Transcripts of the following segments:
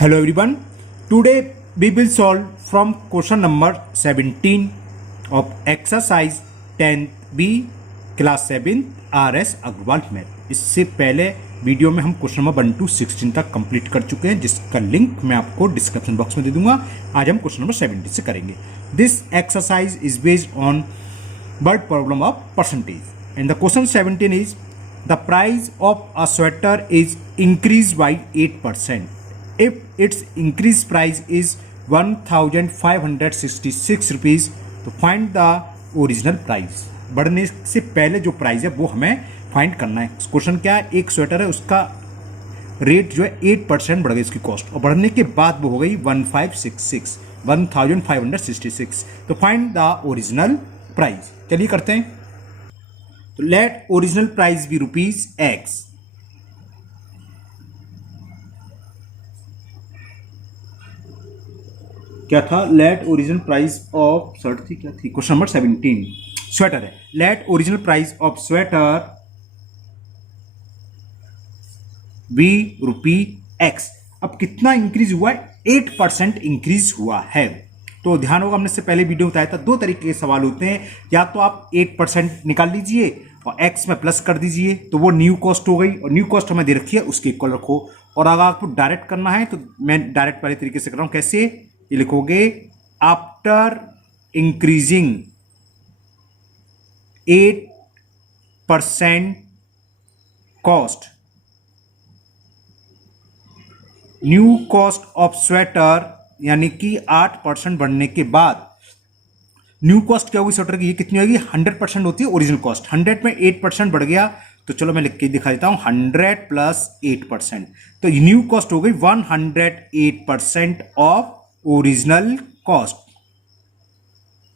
Hello everyone. Today we will solve from question number 17 of exercise 10B class 7 RS Agarwal math. इससे पहले video में हम question number 1 to 16 तक complete कर चुके हैं, जिसका लिंक मैं आपको डिस्क्रिप्शन बॉक्स में दे दूंगा। आज हम क्वेश्चन नंबर 17 से करेंगे। This exercise is based on word problem of percentage and the question 17 is the price of a sweater is increase by 8%. If its increased price is 1566 rupees, तो find the original price. बढ़ने से पहले जो price है वो हमें find करना है। क्वेश्चन क्या है, एक स्वेटर है, उसका रेट जो है 8% बढ़ गई इसकी कॉस्ट, और बढ़ने के बाद वो हो गई 1566। तो फाइंड द ओरिजिनल प्राइस। चलिए करते हैं। तो let original price be ₹X। क्या था? Let original price of shirt थी, क्या थी? क्वेश्चन नंबर 17 स्वेटर है। Let original price of sweater be ₹X। अब कितना इंक्रीज हुआ है? 8% इंक्रीज हुआ है। तो ध्यान होगा, हमने इससे पहले वीडियो बताया था, दो तरीके के सवाल होते हैं। या तो आप 8% निकाल लीजिए और x में प्लस कर दीजिए, तो वो न्यू कॉस्ट हो गई, और न्यू कॉस्ट हमें दे रखी है, उसके इक्वल रखो। और अगर आपको डायरेक्ट करना है तो मैं डायरेक्ट वाले तरीके से कर रहा हूं। कैसे? ये लिखोगे, after increasing 8% cost, new cost of sweater, यानी कि 8% बढ़ने के बाद न्यू कॉस्ट क्या होगी स्वेटर की? ये कितनी होगी? 100% होती है ओरिजिनल कॉस्ट। 100 में 8% बढ़ गया, तो चलो मैं लिख के दिखा देता हूं। 100 प्लस 8%, तो न्यू कॉस्ट हो गई 108% of original cost.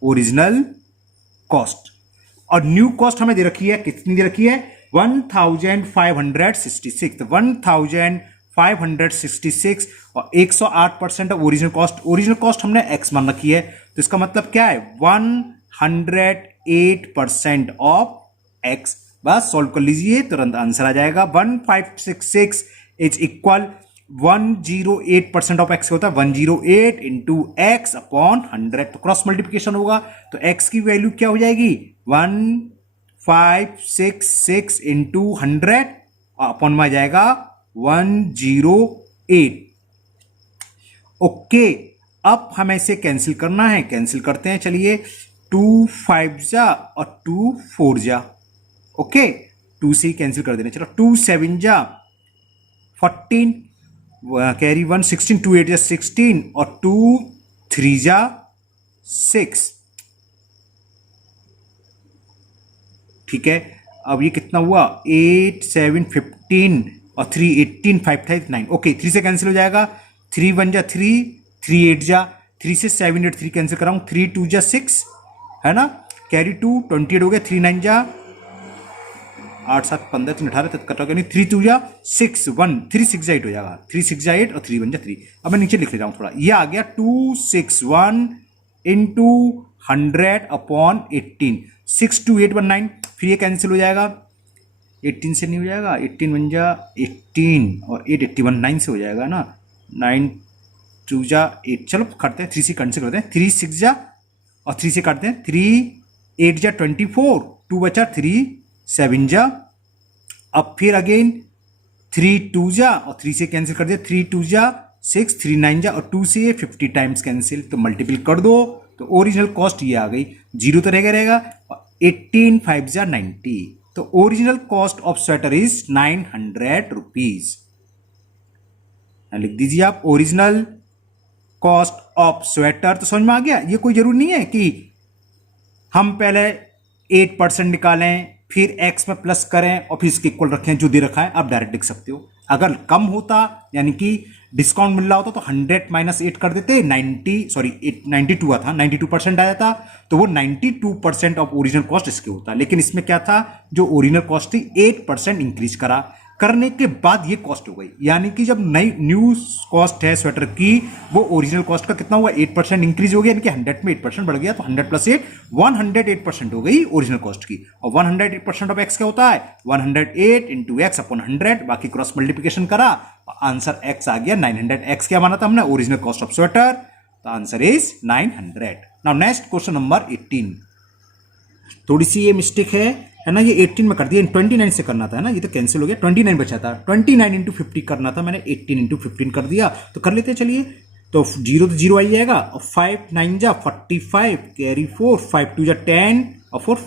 Original cost और न्यू कॉस्ट हमें दे रखी है, कितनी दे रखी है? 1566। तो 1566 और 108% of original cost. Original cost हमने x मान रखी है, तो इसका मतलब क्या है? 108% ऑफ x। बस सॉल्व कर लीजिए, तुरंत आंसर आ जाएगा। 1566 इज इक्वल 108% ऑफ x होता है 108 इंटू एक्स अपॉन 100। तो क्रॉस मल्टीप्लिकेशन होगा, तो x की वैल्यू क्या हो जाएगी? 1566 इंटू 100 अपॉन में आ जाएगा 108। ओके, अब हमें इसे कैंसिल करना है। कैंसिल करते हैं, चलिए। 2 5 जा और 2 4 जा। ओके, 2 से ही कैंसिल कर देना। चलो, 2 7 जा 14, कैरी 1 16, 2 8 जा 16 और 2 3 जा 6। ठीक है, अब ये कितना हुआ? 8 7 15 और 3 18 5 5 9। ओके, 3 से कैंसिल हो जाएगा। 3 1 जा 3, 3 8 जा, 3 से 7 8 3 कैंसिल कराऊं। 3 2 जा 6 है ना, कैरी 2 28 हो गया। 3 9 जा 8 7 15 3 18 तक कटा, 3 2 जा 6 1 3 6 जा 8 हो जाएगा। 3 6 जा 8 और 3 1 जा 3। अब मैं नीचे लिख ले रहा हूं थोड़ा, ये आ गया 261 इंटू 100 अपॉन 18। 6 2 8 1 9। फिर ये कैंसिल हो जाएगा, 18 से नहीं हो जाएगा। 18 1 जा 18 और 8 81 9 से हो जाएगा ना। 9 2 जा 8। चलो करते हैं, 3 से कैंसिल करते हैं। 3 6 जा और 3 से काटते हैं। 3 8 जा 24, 2 बचा, 3 7 जा। अब फिर अगेन 3 2 जा और 3 से कैंसिल कर दिया। 3 2 जा 6, 3 9 जा और 2 से 50 टाइम्स कैंसिल, तो मल्टीपल कर दो, तो ओरिजिनल कॉस्ट ये आ गई। 0 तो रहेगा। 18 5 जा 90। तो original cost of sweater is 900 rupees. लिख दीजिए आप, ओरिजिनल कॉस्ट ऑफ स्वेटर। तो समझ में आ गया। ये कोई जरूरी नहीं है कि हम पहले 8% निकालें, फिर x में प्लस करें और फिर इसके इक्वल रखें जो दे रखा है। आप डायरेक्ट लिख सकते हो। अगर कम होता, यानी कि डिस्काउंट मिल रहा होता, तो 100 माइनस 8 कर देते। 92 था, 92% आ जाता, तो वो 92% ऑफ ओरिजिनल कॉस्ट इसके होता। लेकिन इसमें क्या था? जो ओरिजिनल कॉस्ट थी 8% इंक्रीज करने के बाद ये कॉस्ट हो गई, यानी कि जब नई न्यू कॉस्ट है स्वेटर की वो ओरिजिनल कॉस्ट का कितना हुआ 8% इंक्रीज हो गया, यानी कि 100 में 8% बढ़ गया, तो 100 प्लस 8 108% हो गई ओरिजिनल कॉस्ट की। और 108% ऑफ एक्स क्या होता है 108 इंटू एक्स अपॉन 100, बाकी क्रॉस मल्टीप्लीकेशन करा आंसर एक्स आ गया 900। एक्स क्या माना था हमने ओरिजिनल कॉस्ट ऑफ स्वेटर, तो answer is 900। Now next question number 18, थोड़ी सी ये मिस्टेक है ना, ये 18 में कर दिया, 29 से करना था, है ना, ये तो कैंसिल हो गया, 29 बचा था, 29 इंटू 50 करना था, मैंने 18 इंटू 15 कर दिया, तो कर लेते हैं चलिए। तो 0 तो 0 आ जाएगा, और 5 9 जा 45 कैरी 4 5 2 जा 10 और 4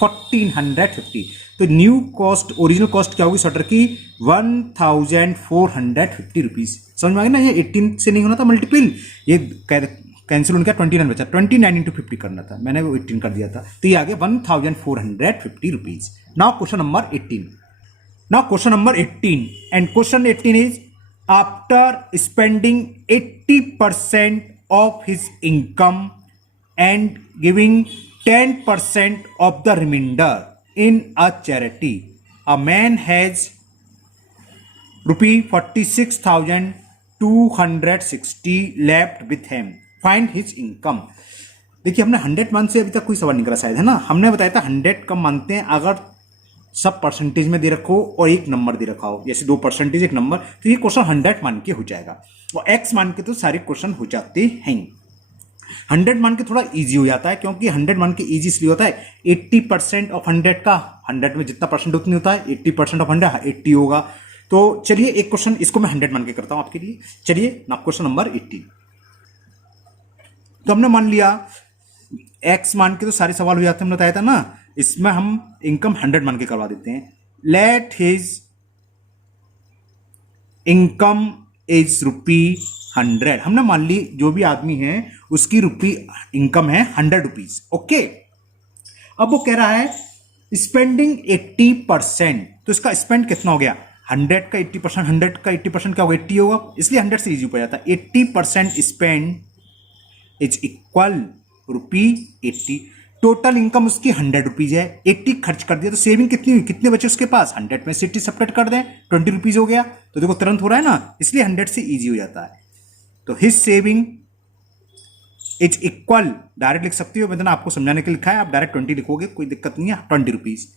1450। तो न्यू कॉस्ट ओरिजिनल कॉस्ट क्या होगी स्वेटर की 1450 रुपीज। समझ में आ गया ना, ये 18 से नहीं होना था मल्टीपल, ये कैंसिल होने का 29 बचा, 29 इंटू 50 करना था, मैंने वो 18 कर दिया था, तो ये आ गया 1450 rupees. Now question number 18, and question 18 is after spending 80% of his income and giving 10% of the remainder in a charity, a man has ₹46,260 left with him. Find his income. देखिए हमने 100 मंथ से अभी तक कोई सवाल नहीं करा शायद, है ना, हमने बताया था 100 कब मानते हैं अगर सब परसेंटेज में दे रखो और एक नंबर दे रखा हो, जैसे 2% एक नंबर, तो ये क्वेश्चन 100 मान के हो जाएगा, और x मान के तो सारे क्वेश्चन हो जाते हैं। 100 मान के थोड़ा इजी हो जाता है, क्योंकि 100 मान के इजी इसलिए होता है 80% ऑफ 100 का 100 में जितना परसेंट उतनी होता है, 80% ऑफ 100 80 होगा। तो चलिए एक क्वेश्चन इसको मैं 100 मान के करता हूं आपके लिए। चलिए ना क्वेश्चन नंबर 80, तो हमने मान लिया x मान के तो सारे सवाल हो जाते हैं, हमने बताया था ना, इसमें हम इनकम 100 मान के करवा देते हैं। लेट हिज इनकम इज ₹100, हमने मान ली जो भी आदमी है उसकी इनकम है 100 रुपीज। ओके, अब वो कह रहा है स्पेंडिंग 80%, तो इसका स्पेंड कितना हो गया 100 का 80%, 100 का 80% क्या होगा 80 होगा, इसलिए 100 से इजी हो जाता है। 80% spend is equal ₹80। Total income उसकी 100 रुपीज है, 80 खर्च कर दिया, तो सेविंग कितनी हुई, कितने बचे उसके पास 100 में से 80 सेपरेट कर दें 20 रुपीज हो गया, तो देखो तुरंत हो रहा है ना, इसलिए 100 से इजी हो जाता है। तो his saving is equal, direct लिख सकते हो, मैंने आपको समझाने के लिखा है, आप डायरेक्ट 20 लिखोगे कोई दिक्कत नहीं है, 20 रुपीज।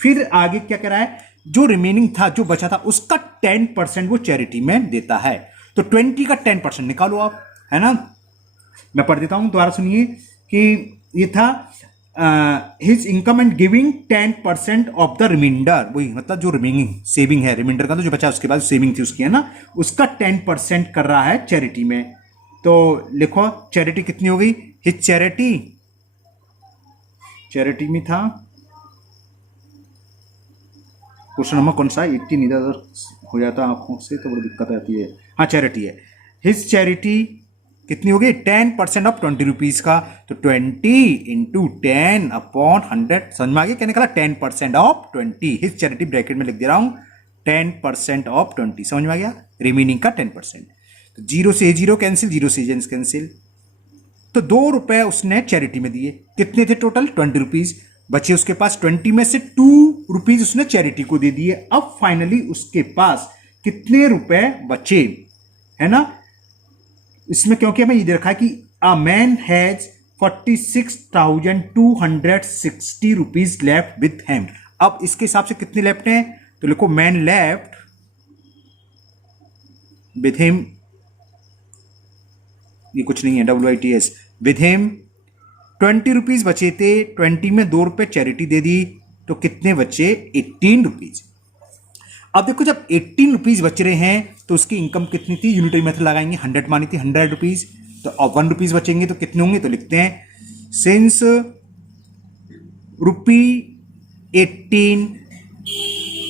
फिर आगे क्या कह रहा है, जो रिमेनिंग था जो बचा था उसका 10% वो चैरिटी में देता है, तो 20 का 10% निकालो आप, है ना, मैं पढ़ देता हूं दोबारा सुनिए कि ये था his income and giving 10% of the remainder, वही मतलब जो रिमेनिंग सेविंग है, रिमाइंडर का तो जो बचा उसके बाद सेविंग थी उसकी, है ना, उसका 10% कर रहा है चैरिटी में। तो लिखो चैरिटी कितनी हो गई, हिज चैरिटी में था क्वेश्चन नंबर कौन सा 18, इधर हो जाता है आंखों से तो बड़ी दिक्कत आती है, हाँ चैरिटी है, हिज चैरिटी कितनी हो गई 10% ऑफ 20 रुपीज का, तो 20 इंटू 10 अपॉन 100, समझ में आ गया क्या निकला 10% ऑफ 20, हिज चैरिटी ब्रैकेट में लिख दे रहा हूं 10% ऑफ 20, समझ में आ गया, रिमेनिंग का 10%, तो 0 से 0 कैंसिल, 0 से कैंसिल, तो ₹2 उसने चैरिटी में दिए, कितने थे टोटल 20 रुपीज, बचे उसके पास 20 में से 2 रुपीज उसने चैरिटी को दे दिए। अब फाइनली उसके पास कितने रुपए बचे, है ना, इसमें क्योंकि हमें ये दे रखा है कि a man has 46,260 rupees left with him. अब इसके हिसाब से कितने लेफ्ट हैं, तो लिखो मैन लेफ्ट विथ हिम, ये कुछ नहीं है WITS, विथ हिम 20 रुपीज बचे थे, 20 में ₹2 चैरिटी दे दी, तो कितने बचे 18 रुपीज। अब देखो जब 18 रुपीज बच रहे हैं तो उसकी इनकम कितनी थी, यूनिटरी मेथड लगाएंगे, 100 मानी थी 100 रुपीज, तो अब 1 रुपीज बचेंगे तो कितने होंगे, तो लिखते हैं since ₹18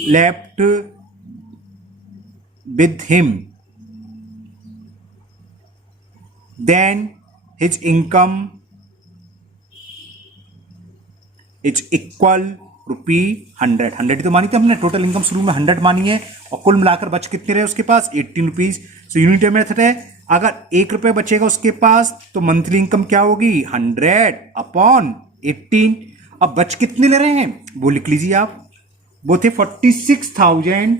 left with him then his income is equal ₹100। 100 तो मानी थी हमने, टोटल इनकम शुरू में 100 मानी है, और कुल मिलाकर बच कितने रहे उसके पास 18 रुपीज। सो यूनिटरी मेथड है, अगर ₹1 बचेगा उसके पास तो मंथली इनकम क्या होगी 100 अपॉन 18। अब बच कितने ले रहे हैं वो लिख लीजिए आप, वो थे 46,000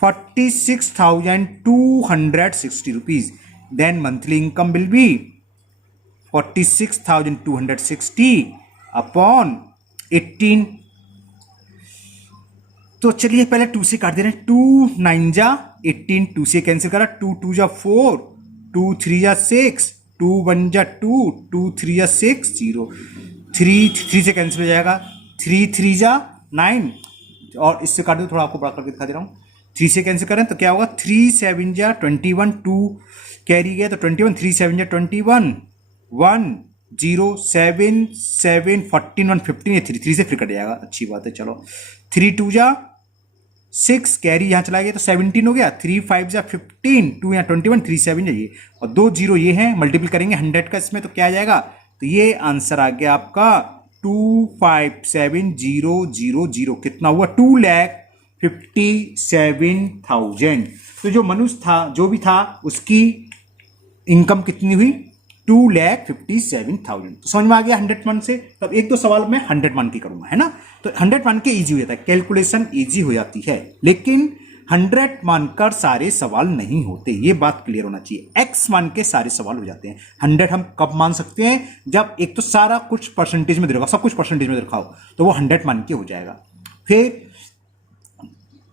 46,260 rupees. Then monthly income will be 46,260 upon 18. तो चलिए पहले 2 से काट दे रहे हैं. 2 9 जा 18, 2 से कैंसिल करा. 2 2 जा 4, 2 3 जा 6, 2 1 जा 2, 2 3 जा 6 0. 3 से कैंसिल हो जाएगा. 3 3 जा 9 और इससे काट दो. थोड़ा आपको बड़ा करके दिखा दे रहा हूँ. 3 से कैंसिल करें तो क्या होगा. 3 7 जा 21, 2 कैरी गया तो 21, 3 7 जा 21, 1 0 7 7 14 1 15. ये 3 से फिर कट जाएगा. अच्छी बात है. चलो 3 2 जा 6 कैरी यहाँ चला गया तो 17 हो गया. 3 5 जा 15, 2 यहाँ 21, 3 7 जाइए और 2 0 ये हैं. मल्टीपल करेंगे 100 का इसमें तो क्या आ जाएगा. तो ये आंसर आ गया आपका 257,000. कितना हुआ. 2,57,000. तो जो मनुष्य था जो भी था उसकी इनकम कितनी हुई. 2,57,000. तो समझ में आ गया 100 मान से. तब एक दो सवाल मैं 100 मान की करूंगा है ना. तो 100 मान के इजी हो जाता है. कैलकुलेशन इजी हो जाती है. लेकिन 100 मानकर सारे सवाल नहीं होते. ये बात क्लियर होना चाहिए. एक्स मान के सारे सवाल हो जाते हैं. 100 हम कब मान सकते हैं. जब एक तो सारा कुछ परसेंटेज में दे रखा, सब कुछ परसेंटेज में दे रखा हो तो वो 100 मान के हो जाएगा. फिर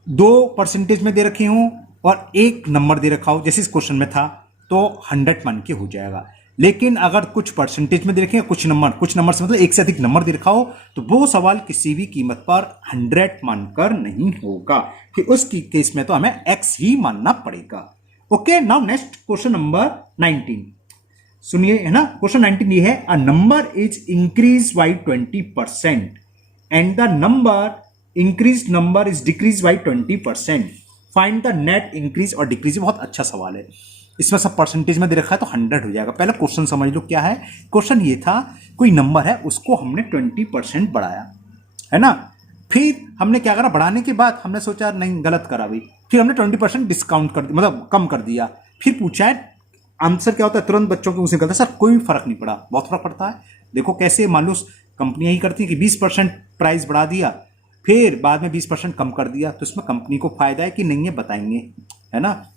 2 परसेंटेज में दे रखे हूं और एक नंबर दे रखा हो जैसे इस क्वेश्चन में था तो 100 मान के हो जाएगा. लेकिन अगर कुछ परसेंटेज में दे रखे कुछ नंबर से मतलब एक से अधिक नंबर दे रखा हो तो वो सवाल किसी भी कीमत पर 100 मानकर नहीं होगा. फिर उस केस में तो हमें x ही मानना पड़ेगा. Okay. Now next question number 19 सुनिए है ना. क्वेश्चन 19 ये है. A number is increase by 20% and the increase number is decrease by 20%. Find the net increase और डिक्रीज. बहुत अच्छा सवाल है. इसमें सब परसेंटेज में दे रखा है तो 100 हो जाएगा. पहले क्वेश्चन समझ लो क्या है. क्वेश्चन ये था कोई नंबर है उसको हमने 20% बढ़ाया है ना. फिर हमने क्या करा. बढ़ाने के बाद हमने सोचा नहीं गलत करा भाई. फिर हमने 20% डिस्काउंट कर दिया मतलब कम कर दिया. फिर पूछा है आंसर क्या होता है. तुरंत बच्चों के मुंह से निकलता है सर कोई फर्क नहीं पड़ा. बहुत फर्क पड़ता है. देखो कैसे मान लो कंपनियां ही करती है कि 20% प्राइस बढ़ा दिया फिर बाद में 20% कम कर दिया. तो इसमें कंपनी को फायदा है कि नहीं है बताएंगे है ना.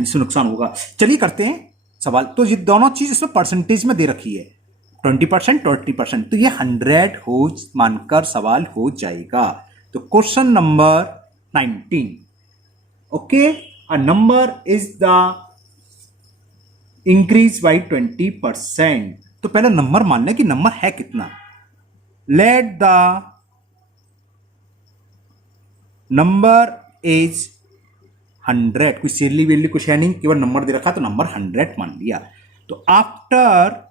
इससे नुकसान होगा. चलिए करते हैं सवाल. तो ये दोनों चीज इसमें परसेंटेज में दे रखी है 20% 20%. तो ये 100 हो मानकर सवाल हो जाएगा. तो question number 19. Okay. A number is the increase by 20%. तो पहले नंबर मान लें कि नंबर है कितना. Let the number is 100. कोई सेरली वेरली कुछ है नहीं केवल नंबर दे रखा तो नंबर 100 मान लिया. तो आफ्टर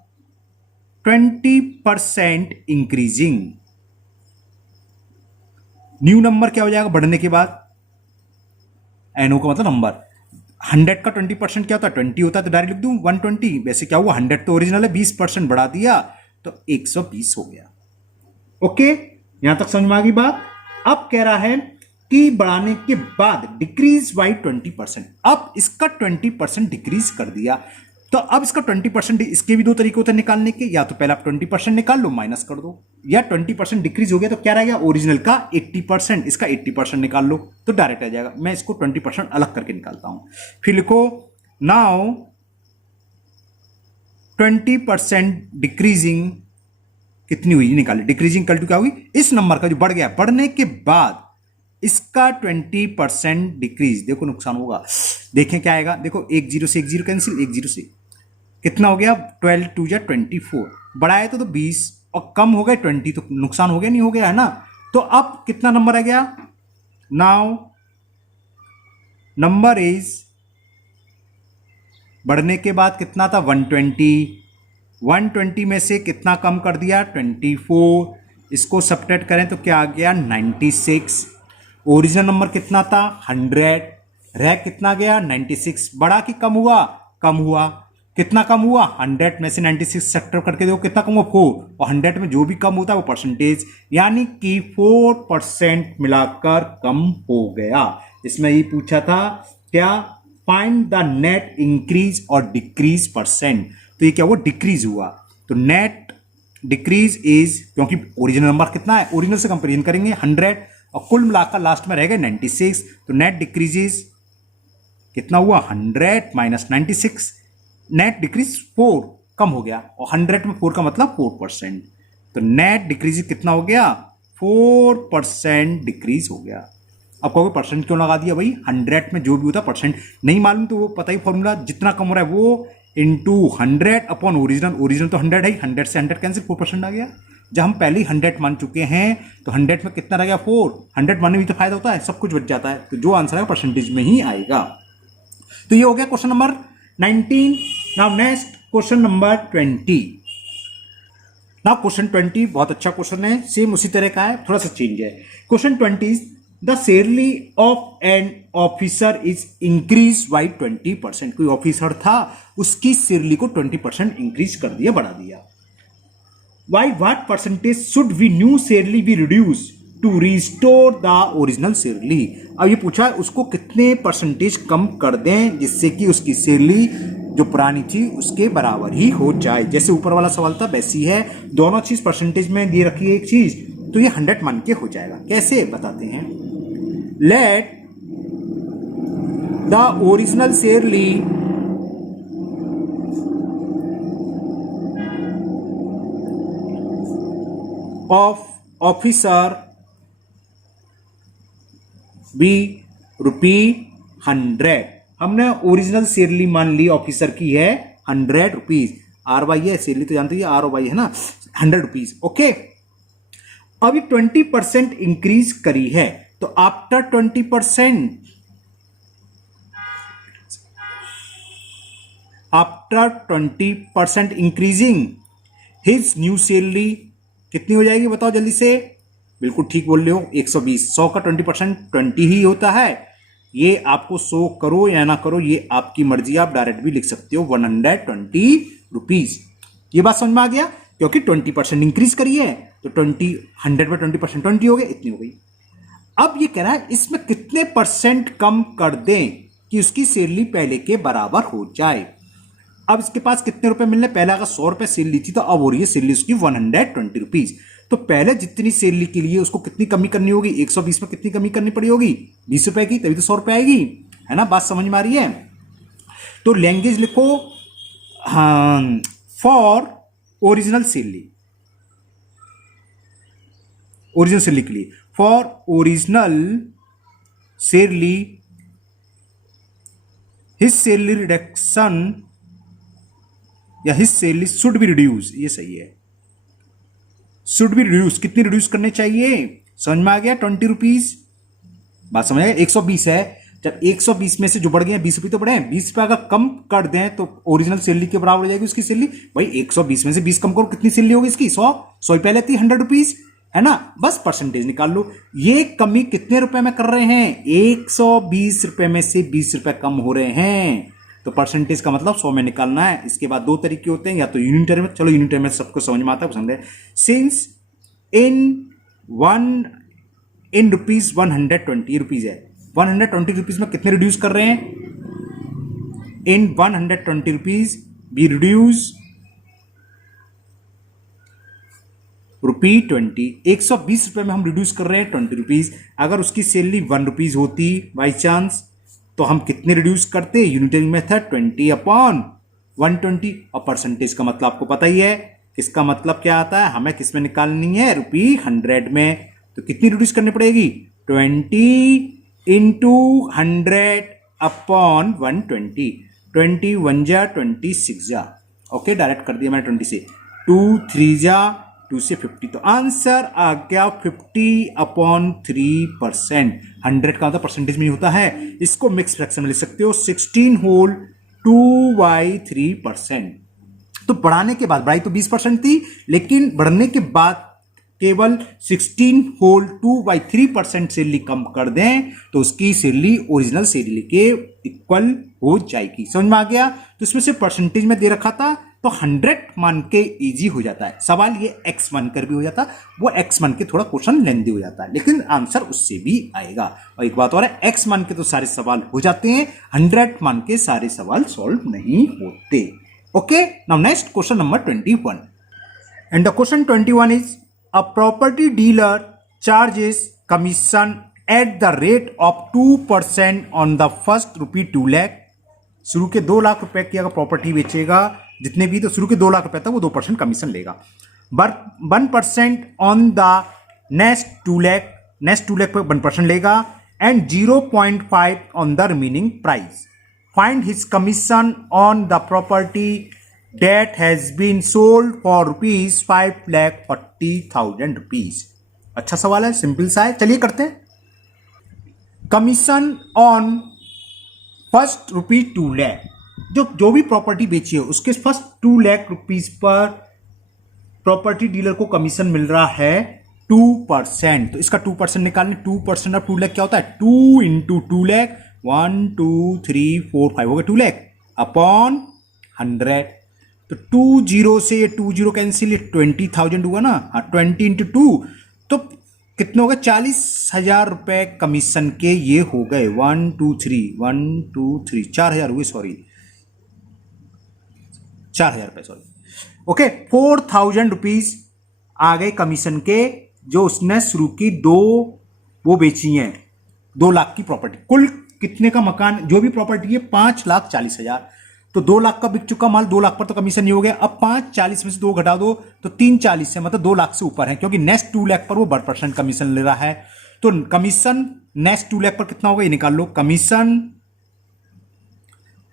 20% इंक्रीजिंग न्यू नंबर क्या हो जाएगा बढ़ने के बाद. एनओ का मतलब नंबर. 100 का 20% क्या होता है 20 होता है तो डायरेक्ट लिख दूं 120. वैसे क्या हुआ 100 तो ओरिजिनल है 20% बढ़ा दिया तो 120 हो गया. ओके. यहां तक समझ में आ गई बात. अब कह रहा है कि बढ़ाने के बाद डिक्रीज बाई 20%. अब इसका 20% डिक्रीज कर दिया तो अब इसका 20% इसके भी दो तरीके होते हैं निकालने के. या तो पहले आप 20% निकाल लो माइनस कर दो या 20% डिक्रीज हो गया तो क्या रह गया ओरिजिनल का 80%. इसका 80% निकाल लो तो डायरेक्ट आ जाएगा. मैं इसको 20% अलग करके निकालता हूं. फिर लिखो नाउ 20% डिक्रीजिंग कितनी हुई निकाले. डिक्रीजिंग कल टू क्या हुई इस नंबर का जो बढ़ गया बढ़ने के बाद इसका 20% डिक्रीज. देखो नुकसान होगा. देखें क्या आएगा. देखो 1 0 से 1 0 कैंसिल 1 0 से कितना हो गया 12 2 जा 24. बढ़ाया तो 20 और कम हो गए 20 तो नुकसान हो गया नहीं हो गया है ना. तो अब कितना नंबर आ गया. नाउ नंबर इज बढ़ने के बाद कितना था 120. 120 में से कितना कम कर दिया 24. इसको सब्ट्रैक्ट करें तो क्या आ गया 96. ओरिजिनल नंबर कितना था 100. रह कितना गया 96. बढ़ा कि कम हुआ कम हुआ. कितना कम हुआ 100 में से 96 सेक्टर करके देखो कितना कम हुआ 4. और 100 में जो भी कम होता है वो परसेंटेज यानी कि 4% मिलाकर कम हो गया. इसमें ये पूछा था क्या फाइंड द नेट इंक्रीज और डिक्रीज परसेंट. तो ये क्या हुआ डिक्रीज हुआ. तो नेट डिक्रीज इज क्योंकि ओरिजिनल नंबर कितना है ओरिजिनल से कंपेरिजन करेंगे 100 और कुल मिलाकर लास्ट में रह गए 96। तो नेट डिक्रीजेस कितना हुआ 100 माइनस 96, नेट डिक्रीज 4 कम हो गया, और 100 में 4 का मतलब 4%। तो नेट डिक्रीज कितना हो गया 4% डिक्रीज हो गया। अब कहोगे परसेंट क्यों लगा दिया भाई, 100 में जो भी होता परसेंट नहीं मालूम तो वो पता ही फॉर्मूला, जितना कम हो रहा है वो इंटू 100 अपॉन ओरिजिनल, ओरिजिनल तो 100 है, 100 से 100 कैंसिल 4% आ गया। जब हम पहले ही 100 मान चुके हैं तो 100 में कितना रह गया 4, 100 मानने में भी तो फायदा होता है, सब कुछ बच जाता है, तो जो आंसर है परसेंटेज में ही आएगा। तो ये हो गया question number 19। Now next question number 20। Now question 20 बहुत अच्छा क्वेश्चन है, सेम उसी तरह का है, थोड़ा सा चेंज है। Question 20, the salary of an officer is increase by 20%। कोई ऑफिसर था, उसकी सैलरी को 20% इंक्रीज कर दिया, बढ़ा दिया। By what percentage should we new salary be reduced to restore the original salary? अब ये पूछा है उसको कितने परसेंटेज कम कर दें जिससे कि उसकी सैलरी जो पुरानी थी उसके बराबर ही हो जाए। जैसे ऊपर वाला सवाल था वैसी है, दोनों चीज परसेंटेज में दे रखी है एक चीज, तो ये 100 मान के हो जाएगा। कैसे बताते हैं, let the original salary of officer be ₹100। हमने ओरिजिनल सैलरी मान ली ऑफिसर की है 100 रुपीज, आर वाई है, सैलरी तो जानते हैं आर वाई है ना, 100 रुपीज। ओके, अभी 20% इंक्रीज करी है, तो after 20%, after 20% increasing his new salary कितनी हो जाएगी बताओ जल्दी से। बिल्कुल ठीक बोल रहे हो, 120। 100 का 20% 20 ही होता है। ये आपको 100 करो या ना करो ये आपकी मर्जी, आप डायरेक्ट भी लिख सकते हो 120 रुपीज। ये बात समझ में आ गया, क्योंकि 20% इंक्रीज करी है तो 100 में 20% 20 हो गए, इतनी हो गई। अब ये कह रहा है इसमें कितने परसेंट कम कर दें कि उसकी सैलरी पहले के बराबर हो जाए। अब इसके पास कितने रुपए मिलने, पहले अगर 100 रुपए सैलरी थी तो अब हो रही है सैलरी उसकी 120 रुपीज। तो पहले जितनी सैलरी के लिए उसको कितनी कमी करनी होगी, 120 में कितनी कमी करनी पड़ी होगी, 20 रुपए की, तभी तो 100 रुपए आएगी, है ना। बात समझ में आ रही है। तो लैंग्वेज लिखो for original salary, original salary के लिए, for original salary his salary reduction या his salary should be reduce, ये सही है, शुड बी रिड्यूस। कितनी रिड्यूस करने चाहिए, समझ में आ गया, 20 रुपीज। बात समझ आएगा, 120 है, जब 120 में से जो बढ़ गए 20 रुपये तो बढ़े हैं, 20 पे अगर कम कर दें तो ओरिजिनल सैलरी के बराबर हो जाएगी उसकी सैलरी। भाई 120 में से 20 कम करो, कितनी सैलरी होगी इसकी, 100 पहले थी 100 रुपीज, है ना। बस परसेंटेज निकाल लो। ये कमी कितने रुपए में कर रहे हैं, 120 रुपए में से 20 रुपए कम हो रहे हैं, तो परसेंटेज का मतलब 100 में निकालना है। इसके बाद दो तरीके होते हैं, या तो यूनिटरी में, चलो यूनिटरी में सबको समझ में आता है, पसंद है। सिंस इन रुपीज 120 रुपीज है, 120 रुपीज में कितने रिड्यूस कर रहे हैं, इन 120 रुपीज बी रिड्यूस ₹20। 120 रुपए में हम रिड्यूस कर रहे हैं 20 रुपीज। अगर उसकी सैलरी 1 रुपीज होती बाई चांस तो हम कितने रिड्यूस करते, यूनिटरी मेथड 20/120। और परसेंटेज का मतलब आपको पता ही है, किसका मतलब क्या आता है, हमें किस में निकालनी है, ₹100 में। तो कितनी रिड्यूस करनी पड़ेगी, 20 इंटू 100/120, 20 1 जा 26 जा, ओके डायरेक्ट कर दिया मैंने 20 से, 2 3 जा 2 से 50, तो आंसर आ गया 50/3%। 100 का मतलब परसेंटेज में होता है, इसको मिक्स फ्रैक्शन में लिख सकते हो 16 होल 2/3%। तो बढ़ाने के बाद, बढ़ाई तो 20% थी, लेकिन बढ़ने के बाद केवल 16 होल 2/3% सैलरी कम कर दें तो उसकी सैलरी ओरिजिनल सैलरी के इक्वल हो जाएगी। समझ में आ गया। तो इसमें से परसेंटेज में दे रखा था तो 100 मान के इजी हो जाता है सवाल, ये x मान कर भी हो जाता, वो x मान के थोड़ा क्वेश्चन लेंदी हो जाता है, लेकिन आंसर उससे भी आएगा। और एक बात और है, x मान के तो सारे सवाल हो जाते हैं, 100 मान के सारे सवाल सॉल्व नहीं होते। Okay, now next question number 21 and the question 21 is a property dealer charges commission at the rate of 2% on the first ₹2,00,000। शुरू के 2 लाख रुपए की अगर प्रॉपर्टी बेचेगा जितने भी, तो शुरू के 2 लाख रुपए तक वो 2% कमीशन लेगा। But 1% on the next 2,00,000, next 2,00,000 पर 1% लेगा and 0.5 on the remaining price. Find his commission on the property that has been sold for ₹5,40,000। अच्छा सवाल है, सिंपल सा है, चलिए करते हैं। कमीशन ऑन फर्स्ट ₹2,00,000, जो भी प्रॉपर्टी बेची है उसके फर्स्ट ₹2,00,000 पर प्रॉपर्टी डीलर को कमीशन मिल रहा है 2%। तो इसका 2% निकालने, 2% ऑफ 2,00,000 क्या होता है, 2 इंटू 2,00,000, 1 2 3 4 5 हो गया 2,00,000 अपॉन 100। तो 20 से ये 20 कैंसिल, 20,000 हुआ ना, हाँ 20 इंटू 2, तो कितने हो गए, 40,000 रुपए कमीशन के ये हो गए। 1 2 3 1 2 3 4,000 हुए, सॉरी 4,000 रुपए, सॉरी ओके। 4,000 रुपीज आ गए कमीशन के, जो उसने शुरू की वो बेची हैं 2 लाख की प्रॉपर्टी। कुल कितने का मकान, जो भी प्रॉपर्टी है 5,40,000। तो 2 लाख का बिक चुका माल, 2 लाख पर तो कमीशन नहीं हो गया। अब 5,40 में से 2 घटा दो तो 3,40 है, मतलब 2 लाख से ऊपर है, क्योंकि नेक्स्ट 2,00,000 पर वो 1% कमीशन ले रहा है। तो कमीशन नेक्स्ट 2,00,000 पर कितना होगा ये निकाल लो। Commission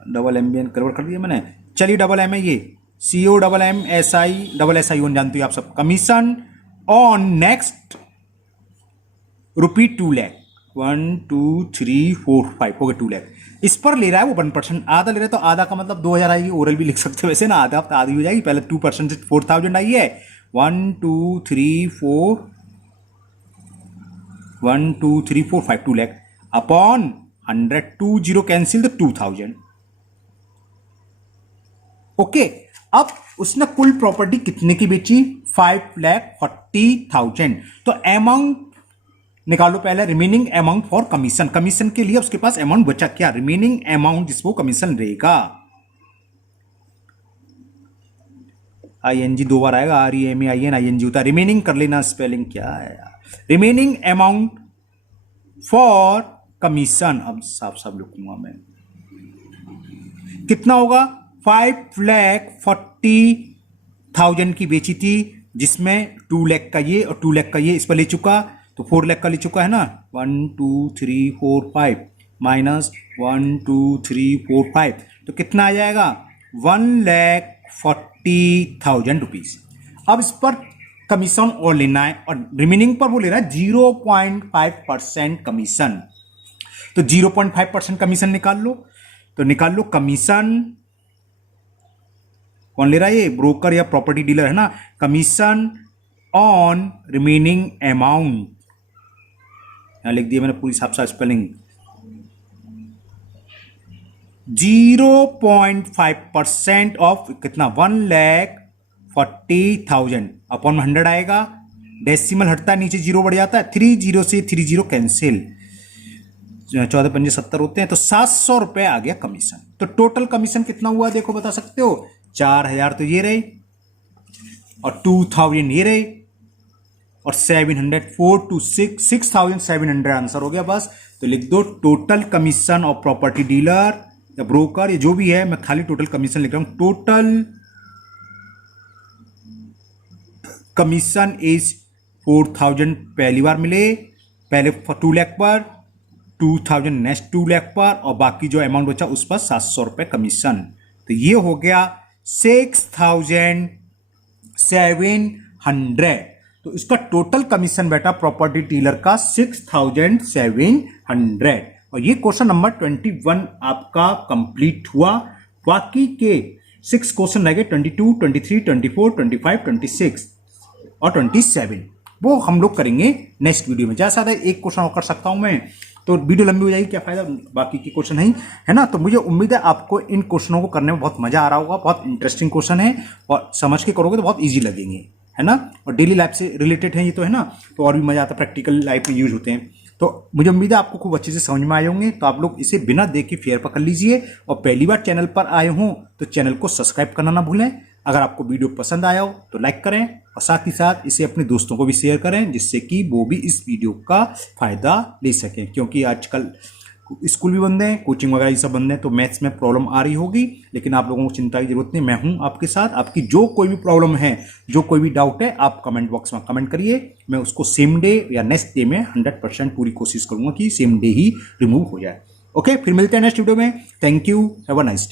double M B convert कर दिया मैंने, चलिए डबल एम है ये, COMMSI जानते हो आप सब। कमीशन ऑन नेक्स्ट ₹2,00,000, 1 2 3 4 5 हो गए 2,00,000। इस पर ले रहा है वो 1%, आधा ले रहा है, तो आधा का मतलब 2,000 आएगी, ओरल भी लिख सकते हो वैसे ना, आधा तो आधी हो जाएगी। पहले 2% से 4,000 आई है, 1 2 3 4 1 2 3 4 5 2,00,000 अपॉन 100, 20 कैंसिल तो 2,000 ओके। अब उसने कुल प्रॉपर्टी कितने की बेची, 5,40,000। तो अमाउंट निकालो पहले, remaining amount for commission. Commission के लिए उसके पास अमाउंट बचा क्या, रिमेनिंग अमाउंट जिसको कमीशन रहेगा। ING 2 बार आएगा, REMAIN ING होता है, रिमेनिंग कर लेना, स्पेलिंग क्या है यार। रिमेनिंग अमाउंट फॉर कमीशन, अब साफ साफ लिखूंगा मैं, कितना होगा, 5,40,000 की बेची थी, जिसमें 2,00,000 का ये और 2,00,000 का ये इस पर ले चुका, तो 4,00,000 का ले चुका है ना। 1 2 3 4 5 माइनस 1 2 3 4 5, तो कितना आ जाएगा, 1,40,000 रुपीज। अब इस पर कमीशन और लेना है, और रिमेनिंग पर वो ले रहा है 0.5% कमीशन। तो 0.5% कमीशन निकाल लो, तो निकाल लो कमीशन, कौन ले रहा है ये, ब्रोकर या प्रॉपर्टी डीलर है ना। कमीशन ऑन रिमेनिंग अमाउंट, यहां लिख दिया मैंने पूरी साफ साफ स्पेलिंग, 0.5% ऑफ कितना, 1,40,000 अपॉन 100 आएगा, डेसिमल हटता है नीचे, 0 बढ़ जाता है, 30 से 30 कैंसिल, 14 पंजे 70 होते हैं, तो 700 रुपए आ गया कमीशन। तो टोटल कमीशन कितना हुआ देखो, बता सकते हो, 4,000 तो ये रहे, और 2,000 ये रहे, और 700, 4 to 6, 6,700 आंसर हो गया बस। तो लिख दो total commission of property dealer या ब्रोकर, ये जो भी है, मैं खाली टोटल कमीशन लिख रहा हूं। टोटल कमीशन इज 4,000 पहली बार मिले, पहले 2,00,000 पर, 2,000 नेक्स्ट 2,00,000 पर, और बाकी जो अमाउंट बचा उस पर 700 रुपए कमीशन। तो ये हो गया 6,700। तो इसका टोटल कमीशन बैठा प्रॉपर्टी डीलर का 6,700। और ये क्वेश्चन नंबर 21 आपका कंप्लीट हुआ। बाकी के 6 क्वेश्चन रह गए, 22, 23, 24, 25, 26 और 27, वो हम लोग करेंगे नेक्स्ट वीडियो में। जैसा था एक क्वेश्चन और कर सकता हूं मैं, तो वीडियो लंबी हो जाएगी, क्या फायदा, बाकी के क्वेश्चन है ना। तो मुझे उम्मीद है आपको इन क्वेश्चनों को करने में बहुत मजा आ रहा होगा, बहुत इंटरेस्टिंग क्वेश्चन है, और समझ के करोगे तो बहुत ईजी लगेंगे, है ना। और डेली लाइफ से रिलेटेड है ये, तो है ना, तो और भी मजा आता है, प्रैक्टिकल लाइफ में यूज होते हैं। तो मुझे उम्मीद है आपको खूब अच्छे से समझ में आए होंगे। तो आप लोग इसे बिना देखे फेयर पकड़ लीजिए, और पहली बार चैनल पर आए हों तो चैनल को सब्सक्राइब करना ना भूलें। अगर आपको वीडियो पसंद आया हो तो लाइक करें और साथ ही साथ इसे अपने दोस्तों को भी शेयर करें, जिससे कि वो भी इस वीडियो का फ़ायदा ले सकें। क्योंकि आजकल स्कूल भी बंद हैं, कोचिंग वगैरह ये सब बंद है, तो मैथ्स में प्रॉब्लम आ रही होगी, लेकिन आप लोगों को चिंता की जरूरत नहीं, मैं हूं आपके साथ। आपकी जो कोई भी प्रॉब्लम है, जो कोई भी डाउट है, आप कमेंट बॉक्स में कमेंट करिए, मैं उसको सेम डे या नेक्स्ट डे में 100% पूरी कोशिश करूंगा कि सेम डे ही रिमूव हो जाए। ओके, फिर मिलते हैं नेक्स्ट वीडियो में। Thank you, have a nice day.